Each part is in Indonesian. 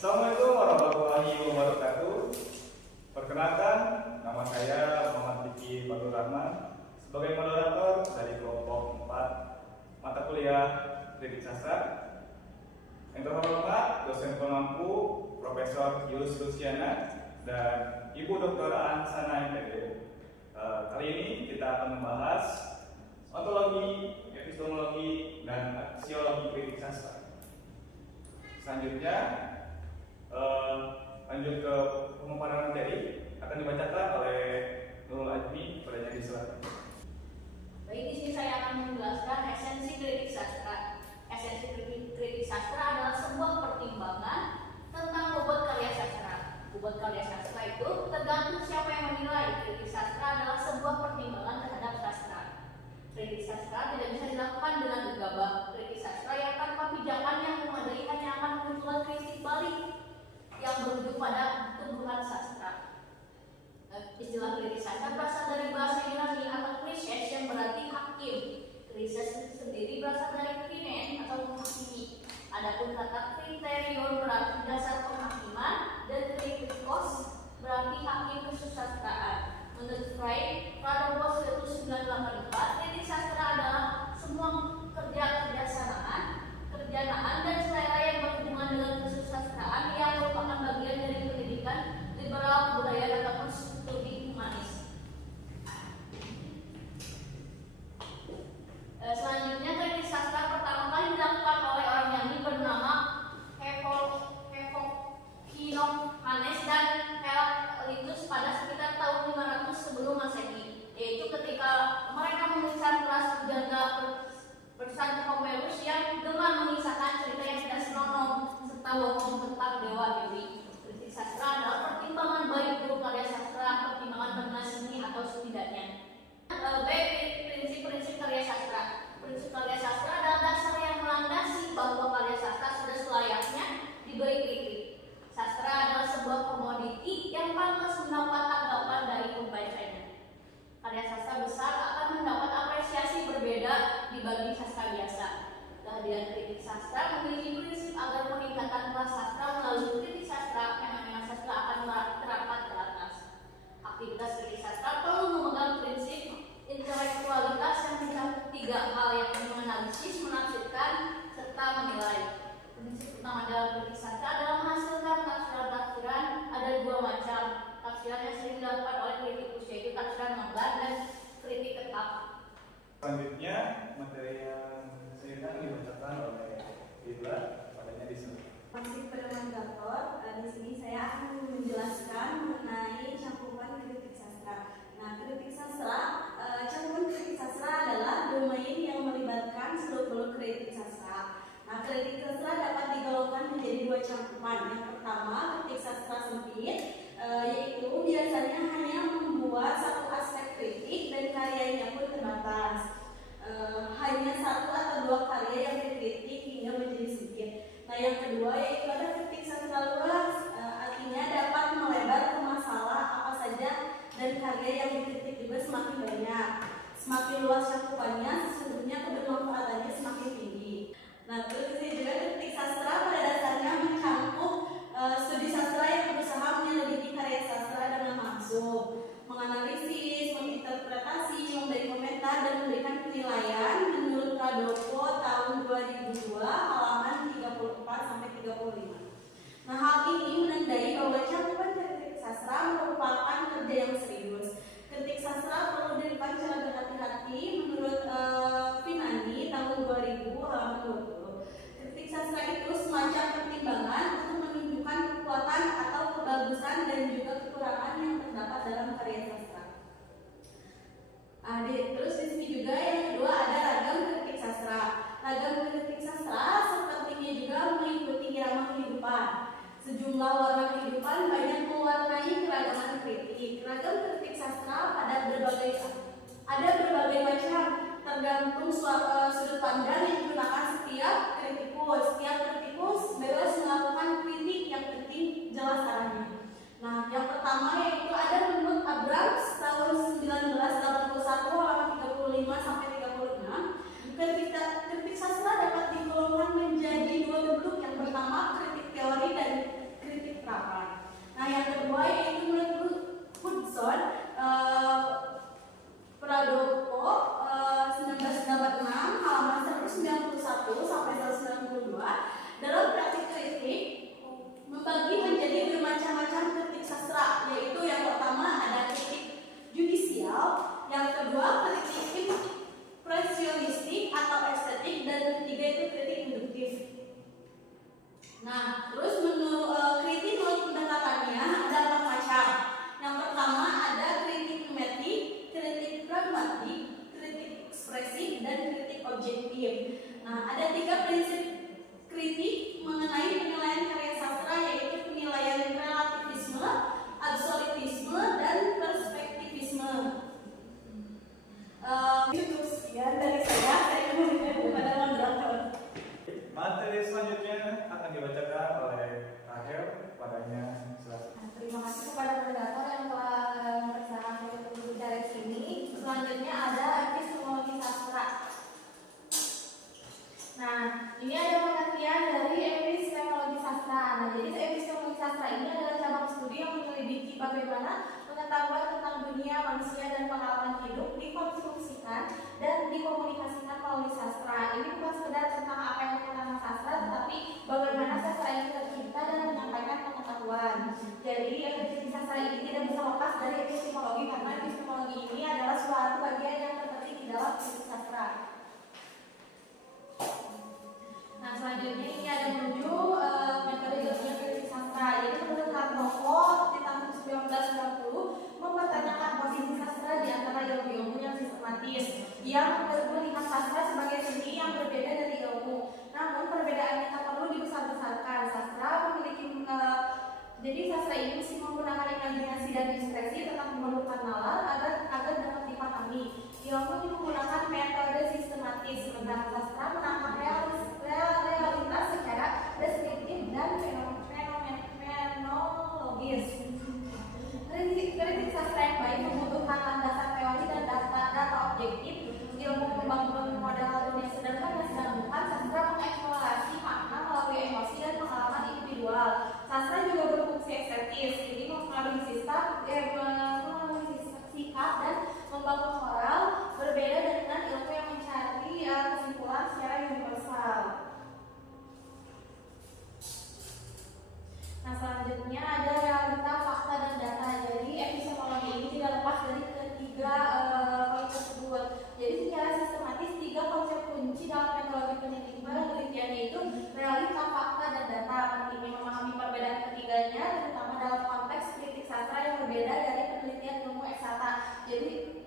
Assalamualaikum warahmatullahi wabarakatuh. Perkenalkan, nama saya Muhammad Diki Fatur Rahman sebagai moderator dari kelompok 4 mata kuliah Kritik Sastra. Yang terhormat dosen pengampu Profesor Yus Luciana dan Ibu Dr. Ansana MPD. Kali ini kita akan membahas ontologi, epistemologi, dan aksiologi kritik sastra. Selanjutnya lanjut ke pemaparan materi akan dibacakan oleh Nurul Ajmi. Padanya disilakan. Baik, di sini saya akan menjelaskan esensi kritik sastra. Esensi kritik sastra adalah sebuah pertimbangan tentang bobot karya sastra. Bobot karya sastra itu tergantung siapa yang menilai. Kritik sastra adalah sebuah pertimbangan terhadap sastra. Kritik sastra tidak bisa dilakukan dengan gegabah. Kritik sastra yang tanpa pijakan yang memadai hanya akan munculkan kritik balik yang berujung pada tumbuhan sastra. Istilah kritik sastra berasal dari bahasa Yunani atau krises yang berarti hakim. Krises sendiri berasal dari krinen atau menghakimi. Adapun kata kriterion berarti dasar penghakiman dan kritikos berarti hakim kesusastraan. Menurut Freud, Pradowo 1984, kritik sastra adalah semua kerja kerjanaan dan selera yang berhubungan dengan kesusastraan yang merupakan bagian dari pendidikan liberal budaya ataupun studi humanis. Selanjutnya, kritik sastra pertama kali dilakukan oleh orang Yunani bernama Hepokinohanes dan Heraklitus pada sekitar tahun 500 sebelum Masehi, yaitu ketika mereka mengincar kelas pujangga bersan Homerus yang dengan mengisahkan cerita yang tidak senonoh serta bohong tentang dewa dewi. Kritik sastra adalah pertimbangan baik buruk karya sastra, pertimbangan bernas seni atau setidaknya. Prinsip-prinsip karya sastra. Prinsip karya sastra adalah dasar yang melandasi bahwa karya sastra sudah selayaknya diberi kritik. Sastra adalah sebuah komoditi yang pantas mendapat tanggapan dari pembacanya. Karya sastra besar akan mendapat apresiasi berbeda dibanding sastra biasa. Kehadiran kritik sastra memiliki prinsip agar peningkatan kelas sastra melalui kritik sastra, fenomena sastra akan terapat ke atas. Aktivitas kritik sastra perlu memegang prinsip intelektualitas yang mencakup 3 hal, yang menganalisis, menafsirkan, serta menilai. Prinsip utama dalam kritik sastra adalah menghasilkan tafsiran-tafsiran. Ada 2 macam tafsiran yang sering dilakukan oleh kritikus, yaitu tafsiran menggelar dan kritik tetap. Selanjutnya materi yang sedang dibacakan oleh Ibla. Padanya disilakan. Masih penemangator, di sini saya akan menjelaskan mengenai cakupan kritik sastra. Nah, kritik sastra, cakupan kritik sastra adalah domain yang melibatkan seluk-beluk kritik sastra. Nah, kritik sastra dapat digolongkan menjadi 2 cakupan. Yang pertama, kritik sastra sempit, yaitu biasanya hanya membuat satu aspek kritik dan karyanya pun terbatas. Hanya 1 atau 2 karya yang dikritik hingga menjadi sedikit. Nah, yang kedua yaitu ada kritik sastra luas, artinya dapat melebar ke masalah apa saja dan karya yang dikritik juga semakin banyak. Semakin luas cakupannya, sesungguhnya kebermanfaatannya semakin tinggi. Nah, terus ini juga kritik sastra pada dasarnya mencakup studi sastra yang berusaha menyelidiki karya sastra dengan maksud menganalisis, menginterpretasi, memberi komentar dan memberikan penilaian menurut Pradowo tahun 2002 halaman 34-35. Nah, hal ini menandai bahwa cakupan kritik sastra merupakan kerja yang serius. Kritik sastra perlu dilihat secara berhati-hati menurut Finani tahun 2000 halaman 20. Kritik sastra itu semacam pertimbangan untuk menunjukkan kekuatan atau kebagusan dan juga kekurangan yang terdapat dalam karya sastra. Terus di sini juga yang kedua ada ragam kritik sastra. Ragam kritik sastra sepertinya juga mengikuti irama kehidupan. Sejumlah warna kehidupan banyak mewarnai keragaman kritik. Ragam kritik sastra ada berbagai macam, tergantung sudut pandang yang digunakan setiap kritikus. Setiap kritikus bebas melakukan kritik, yang penting jelas arahnya. Nah, yang pertama yaitu ada menurut Abrams tahun 1981 halaman 35-36. Kritik sastra dapat digolongkan menjadi 2 bentuk. Yang pertama kritik teori dan objektif. Nah, ada 3 prinsip kritik mengenai penilaian karya sastra, yaitu penilaian relativisme, absolutisme, dan perspektivisme. Cukup sekian dari saya memberikan kepada moderator. Materi selanjutnya akan dibacakan oleh Rahel. Padanya silakan. Terima kasih kepada moderator yang telah mempersilahkan saya untuk berbicara di sini. Selanjutnya ada epistemologi sastra. Nah, ini ada pengertian dari epistemologi sastra. Nah, jadi epistemologi sastra ini adalah cabang studi yang menyelidiki bagaimana pengetahuan tentang dunia, manusia, dan pengalaman hidup dikonstruksikan dan dikomunikasikan melalui sastra. Ini bukan sekedar tentang apa yang dikatakan sastra, tetapi bagaimana sastra ini tercipta dan menyampaikan pengetahuan. Jadi, definisi sastra ini tidak bisa lepas dari epistemologi, karena epistemologi ini adalah suatu bagian yang terpenting di dalam kritik sastra. Nah, selanjutnya ini ada menuju metode ilmiah kritik sastra. Jadi menurut Hartoko di tahun 1990 mempertanyakan posisi sastra di antara ilmu-ilmu yang sistematis, yang melihat sastra sebagai seni yang berbeda dari ilmu. Namun perbedaannya tak perlu dibesar-besarkan. Sastra memiliki jadi sastra ini mesti menggunakan imajinasi dan diskresi, tetap memerlukan nalar agar dapat dipahami. Ilmu ini menggunakan metode sistematis, sementara sastra menangkap realitas secara deskriptif dan fenomenologis. Kritik sastra yang baik membutuhkan landasan teori dan data objektif. Ilmu membangun model dunia sederhana, sedangkan sastra mengeksplorasi makna melalui emosi dan pengalaman individual. Sastra juga berfungsi estetis, ini mempengaruhi sikap dan membangun moral, berbeda dengan ilmu yang mencari kesimpulan secara universal. Nah, selanjutnya ada realita, fakta, dan data. Jadi epistemologi ini tidak lepas dari ketiga poin tersebut. Jadi secara sistematis 3 konsep kunci dalam metodologi penelitian yaitu realita, fakta, dan data. Pentingnya memahami perbedaan ketiganya, terutama dalam konteks kritik sastra yang berbeda dari penelitian ilmu eksakta. Jadi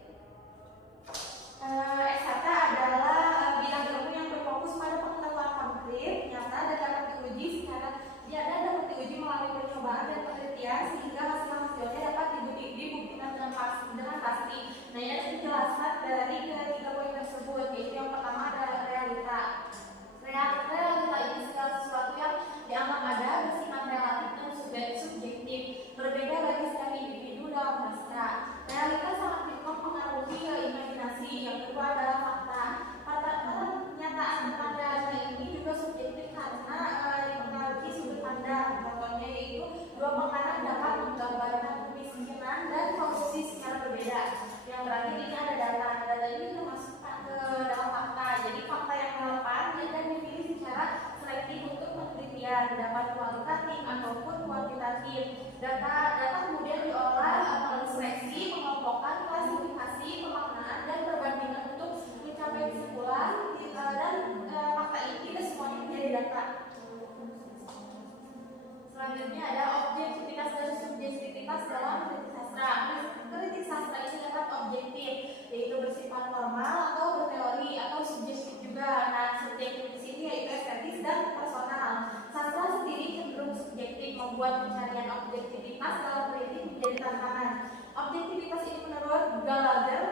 eksakta adalah bidang ilmu yang berfokus pada pengetahuan konkret, nyata, dan dapat diuji melalui percobaan dan penelitian sehingga hasil-hasilnya dapat dibuktikan dengan pasti. Nah, ini ada penjelasan dari ketiga poin tersebut, yaitu yang pertama adalah realita. Realita ini segala sesuatu yang dianggap ada, bersifat relatif dan subjektif, berbeda bagi setiap individu dalam sastra. Realita sangat mempengaruhi imajinasi. Yang kedua adalah fakta. Pernyataan tentang realita ini juga subjektif karena dipengaruhi sudut pandang. Contohnya yaitu 2 makanan dapat menggambarkan kemiskinan dan konsumsi secara berbeda. Yang terakhir ini ada data. Data ini termasuk ke dalam fakta. Jadi fakta yang relevan dan dipilih secara selektif untuk penelitian, dapat kualitatif ataupun kuantitatif. Data kemudian diolah melalui seleksi, pengelompokan, klasifikasi, pemaknaan, dan perbandingan untuk mencapai kesimpulan. Dan fakta ini tidak semuanya menjadi data. Selanjutnya ada objektivitas dan subjektivitas dalam kritik sastra. Kritik sastra ini dapat objektif, yaitu bersifat formal atau berteori, atau subjektif juga. Nah, subjektif di sini yaitu estetis dan personal. Sastra sendiri cenderung subjektif, membuat pencarian objektivitas dalam kritik menjadi tantangan. Objektivitas ini menurut Gallagher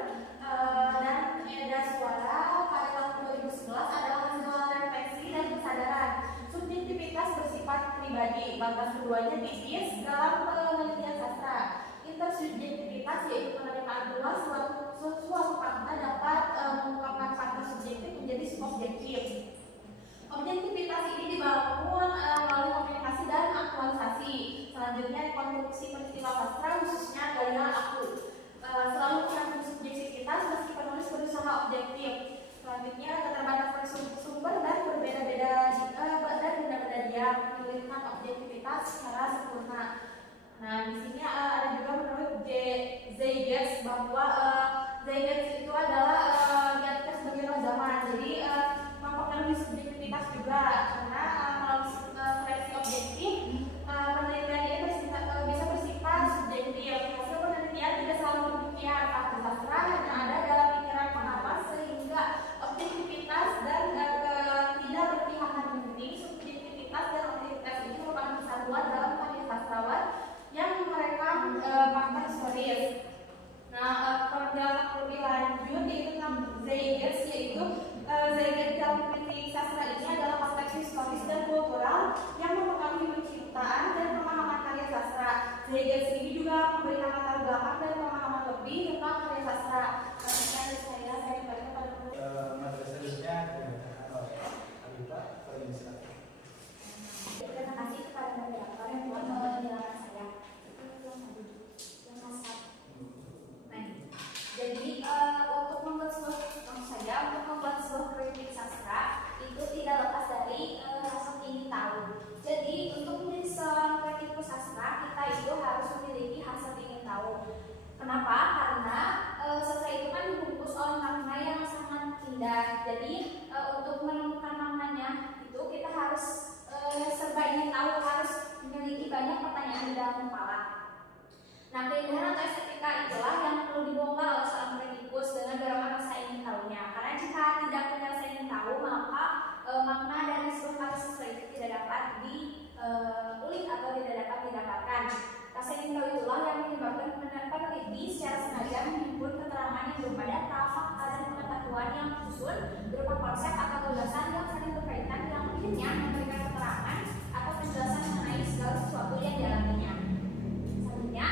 dan Eda Suara pada tahun 2011 adalah hasil refleksi dan kesadaran. Subjektivitas bersifat pribadi, batas keduanya tipis dalam penelitian sastra. Intersubjektivitas yaitu penerimaan luas suatu fakta dapat mengungkapkan fakta subjektif menjadi subjektif. Objektivitas ini dibangun melalui komunikasi dan aktualisasi. Selanjutnya konstruksi peristiwa sastra khususnya gaya aku. Selalu mengandung subjektivitas meski penulis berusaha objektif. Selanjutnya keterbatasan sumber dan berbeda-beda dia memilihkan objektivitas secara sempurna. Nah, di sini ada juga menurut Zeitgeist bahwa Zeitgeist itu adalah diartikan sebagai roh zaman. Jadi mempengaruhi subjektivitas juga karena melalui seleksi objektif penelitian ini bisa bersifat subjektif. Hasil penelitian tidak selalu demikian. Fakta sastra hanya ada dalam pikiran pengawas sehingga objektivitas dalam kepala. Nah, keindahan atau estetika itulah yang perlu dibongkar oleh seorang kritikus dengan dorongan rasa ingin tahunya. Karena jika tidak punya rasa ingin tahu, maka makna dari sebuah karya sastra itu tidak dapat diulik atau tidak dapat didapatkan. Rasa ingin tahu itulah yang menyebabkan peneliti secara sengaja menghimpun keterangan yang berupa data, fakta, dan pengetahuan yang susun berupa konsep atau gagasan yang saling berkaitan yang akhirnya memberikan keterangan atau penjelasan mengenai segala sesuatu yang dialaminya. Selanjutnya,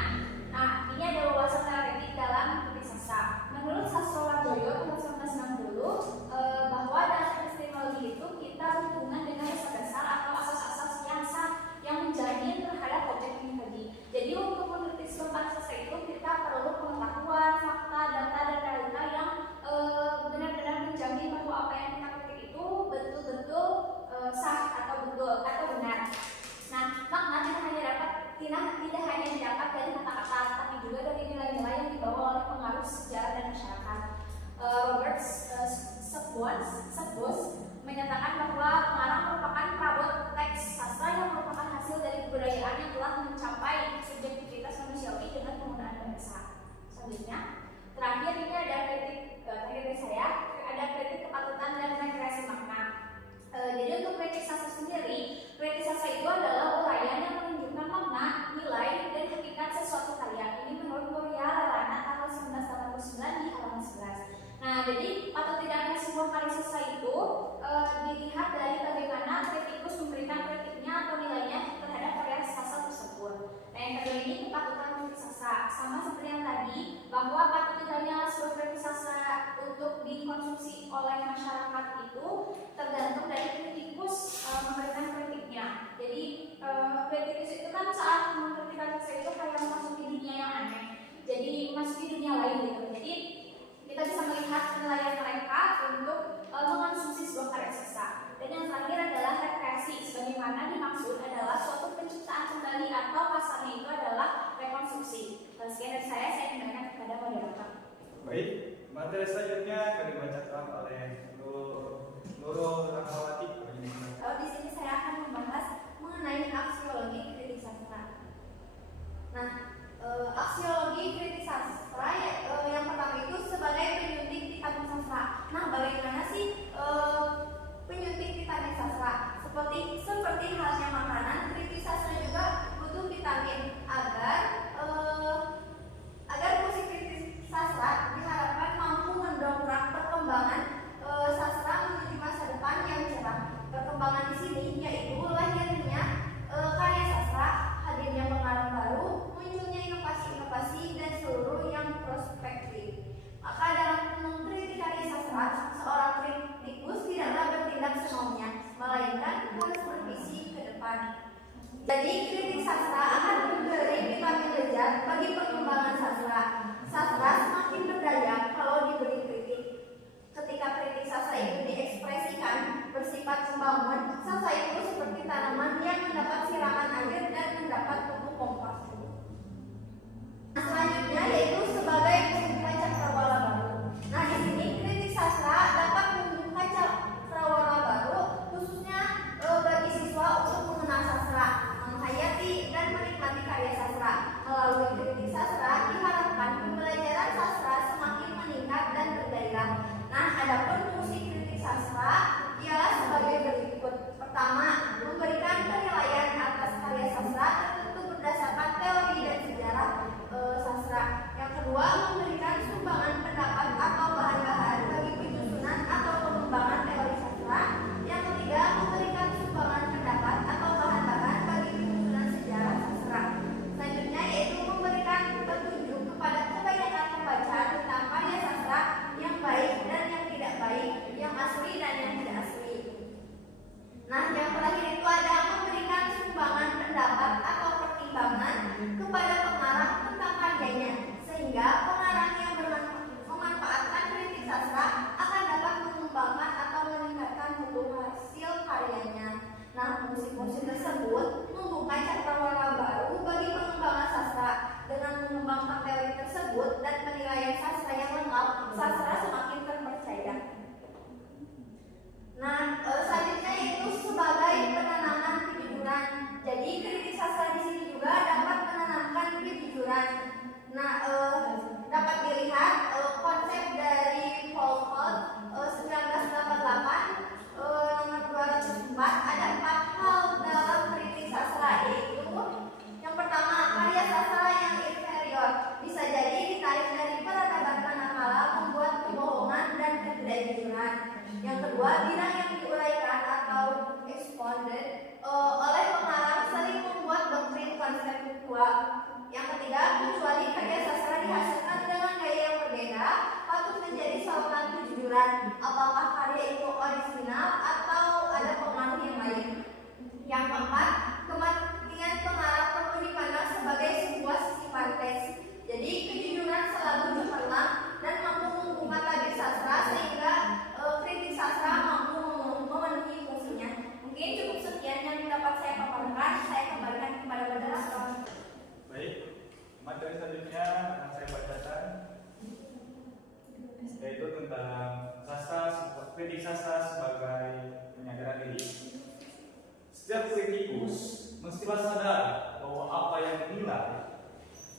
nah ini ada wawasan teoretik dalam kritik sastra. Menurut Sastrowardoyo tahun 1960 bahwa dalam epistemologi itu kita berhubungan dengan dasar-dasar atau asas-asas yang sah yang menjamin terhadap objek ini tadi. Jadi untuk mengkritik sebuah sastra itu kita perlu pengetahuan, fakta, data, dan realita yang benar-benar menjamin bahwa apa yang kita kritik itu betul-betul sah atau betul atau benar. Nah, makna tidak hanya didapat dari kata-kata, tapi juga dari nilai-nilai yang dibawa oleh pengaruh sejarah dan masyarakat. Robert Sebos menyatakan bahwa pengarang merupakan perabot teks sastra yang merupakan hasil dari kebudayaan yang telah mencapai subjektivitas manusiawi dengan penggunaan bahasa. Selanjutnya, terakhir ini ada kritik dari saya, ada kritik kepatutan dan rekreasi makna. Jadi untuk kritik sastra sendiri, kritik sastra itu adalah uraian yang menunjukkan makna, nilai, dan hakikat sesuatu karya. Ini menurut Gloria Lelana tahun 1989 di halaman 11. Nah, jadi atau tidaknya sebuah karya sastra itu dilihat dari bagaimana kritikus memberikan kritiknya atau nilainya terhadap karya sastra tersebut. Nah, yang kedua ini kepatutan kritik sastra, sama seperti yang tadi, bahwa patut tidaknya sebuah kritik sastra untuk dikonsumsi oleh masyarakat itu tergantung dari kritikus memberikan kritiknya. Jadi kritikus itu kan saat mengkritik sastra itu kayak memasuki dunia yang aneh. Jadi memasuki dunia lain gitu. Jadi kita bisa melihat penilaian mereka untuk mengonsumsi sebuah karya sastra. Dan yang terakhir adalah rekreasi, sebagaimana dimaksud adalah suatu penciptaan kembali atau pasalnya itu adalah rekonstruksi. Sekian dari saya kembalikan kepada moderator. Baik, materi selanjutnya akan dibacakan oleh Nurul Rahmawati. Di sini saya akan membahas mengenai aksiologi kritik sastra. Nah, aksiologi kritik sastra yang pertama itu sebagai penyuntik vitamin sastra. Nah, bagaimana sih penyuntik vitamin sastra? Seperti halnya makanan, kritik sastra juga butuh vitamin agar fungsi kritik sastra diharapkan mampu mendongkrak perkembangan sastra menuju masa depan yang cerah.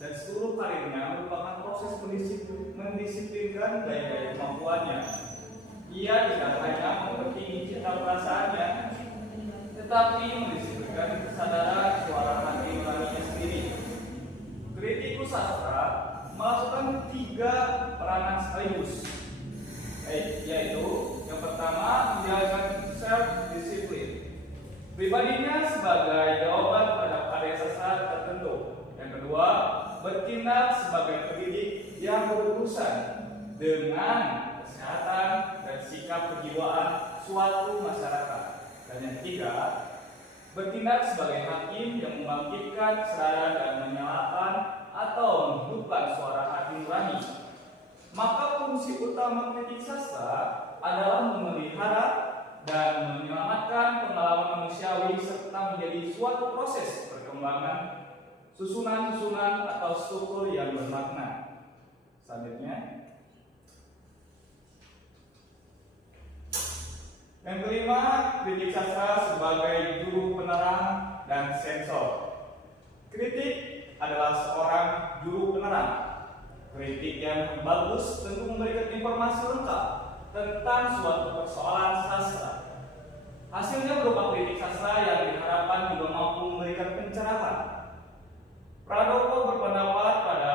dan seluruh karirnya merupakan proses mendisiplinkan gaya-gaya kemampuannya. Ia tidak hanya mempertinggi cita perasaannya, tetapi mendisiplinkan kesadaran suara hati nuraninya sendiri. Kritikus sastra melakukan 3 peranan sekaligus, yaitu yang pertama menjalankan self-discipline pribadinya sebagai jawaban terhadap karya sastra tertentu. Yang kedua, bertindak sebagai pendidik yang berurusan dengan kesehatan dan sikap kejiwaan suatu masyarakat. Dan yang ketiga, bertindak sebagai hakim yang membangkitkan kesadaran dan menyalakan atau menghidupkan suara hati nurani. Maka fungsi utama kritik sastra adalah memelihara dan menyelamatkan pengalaman manusiawi serta menjadi suatu proses perkembangan susunan-susunan atau struktur yang bermakna. Selanjutnya, yang kelima, kritik sastra sebagai juru penerang dan sensor. Kritik adalah seorang juru penerang. Kritik yang bagus tentu memberikan informasi lengkap tentang suatu persoalan sastra. Hasilnya berupa kritik sastra yang diharapkan juga mampu memberikan pencerahan. Pradoko berpendapat pada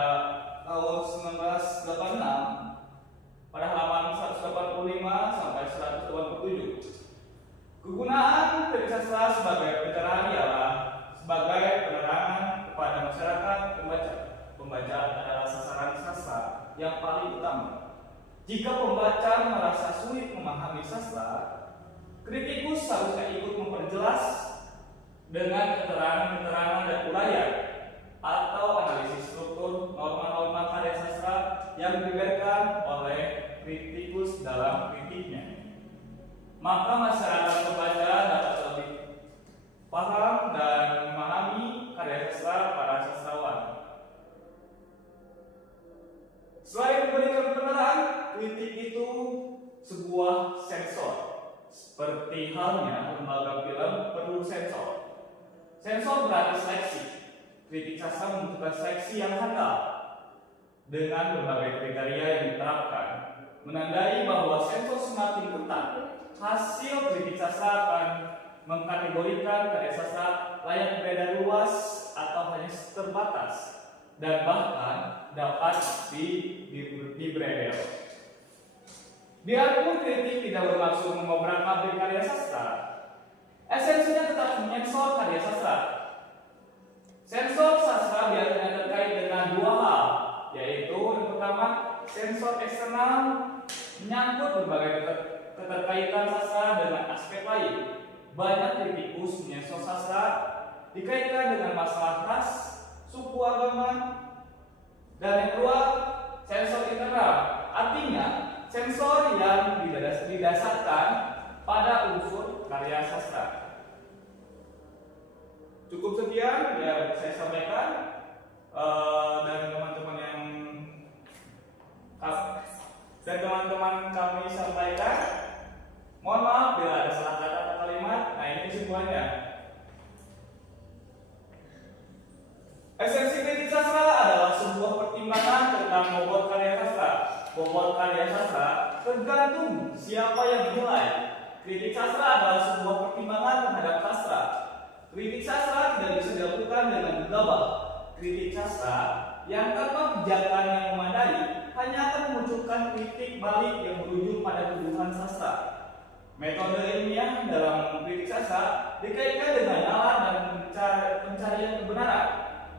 tahun 1986 pada halaman 185 sampai 187. Kegunaan kritik sastra sebagai pencerahan ialah sebagai penerangan kepada masyarakat pembaca. Pembaca adalah sasaran sastra yang paling utama. Jika pembaca merasa sulit memahami sastra, kritikus seharusnya ikut memperjelas dengan keterangan-keterangan dan uraian atau analisis struktur norma-norma karya sastra yang dibeberkan oleh kritikus dalam kritiknya. Maka masyarakat pembaca dapat lebih paham dan memahami karya sastra para sastrawan. Selain memberikan penerang, kritik itu sebuah sensor. Seperti halnya lembaga film perlu sensor. Sensor berarti seleksi. Kritik sastra membutuhkan seleksi yang handal dengan berbagai kriteria yang diterapkan, menandai bahwa sensor semakin ketat. Hasil kritik sastra akan mengkategorikan karya sastra layak beredar luas atau hanya terbatas, dan bahkan dapat dibredel. Biarpun kritik tidak bermaksud mengobrak-abrik karya sastra, esensinya tetap menyensor karya sastra. Sensor sastra biasanya terkait dengan 2 hal, yaitu yang pertama, sensor eksternal menyangkut berbagai keterkaitan sastra dengan aspek lain. Banyak kritikus menyensor sastra dikaitkan dengan masalah ras, suku, agama. Dan yang kedua, sensor internal, artinya sensor yang didasarkan pada unsur karya sastra. Cukup sekian yang saya sampaikan, dan teman-teman kami sampaikan. Mohon maaf bila ada salah kata atau kalimat. Nah, ini semuanya. Esensi kritik sastra adalah sebuah pertimbangan tentang bobot karya sastra. Bobot karya sastra tergantung siapa yang menilai. Kritik sastra adalah sebuah pertimbangan terhadap sastra. Kritik sastra tidak bisa dilakukan dengan gegabah. Kritik sastra yang tanpa pijakan yang memadai hanya akan memunculkan kritik balik yang berujung pada tuduhan sastra. Metode ilmiah dalam kritik sastra dikaitkan dengan nalar dan pencarian kebenaran.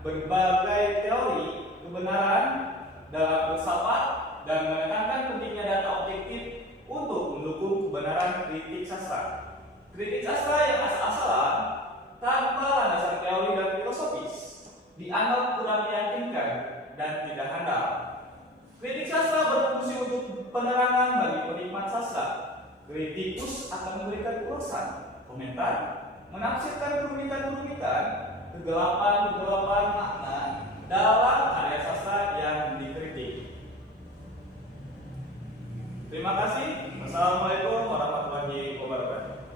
Berbagai teori kebenaran dalam filsafat dan menekankan pentingnya data objektif untuk mendukung kebenaran kritik sastra. Kritik sastra yang asal-asalan tanpa landasan teori dan filosofis dianggap kurang meyakinkan dan tidak handal. Kritik sastra berfungsi untuk penerangan bagi penikmat sastra. Kritikus akan memberikan ulasan, komentar, menafsirkan kerumitan-kerumitan, kegelapan-kegelapan makna dalam karya sastra yang dikritik. Terima kasih. Wassalamualaikum warahmatullahi wabarakatuh.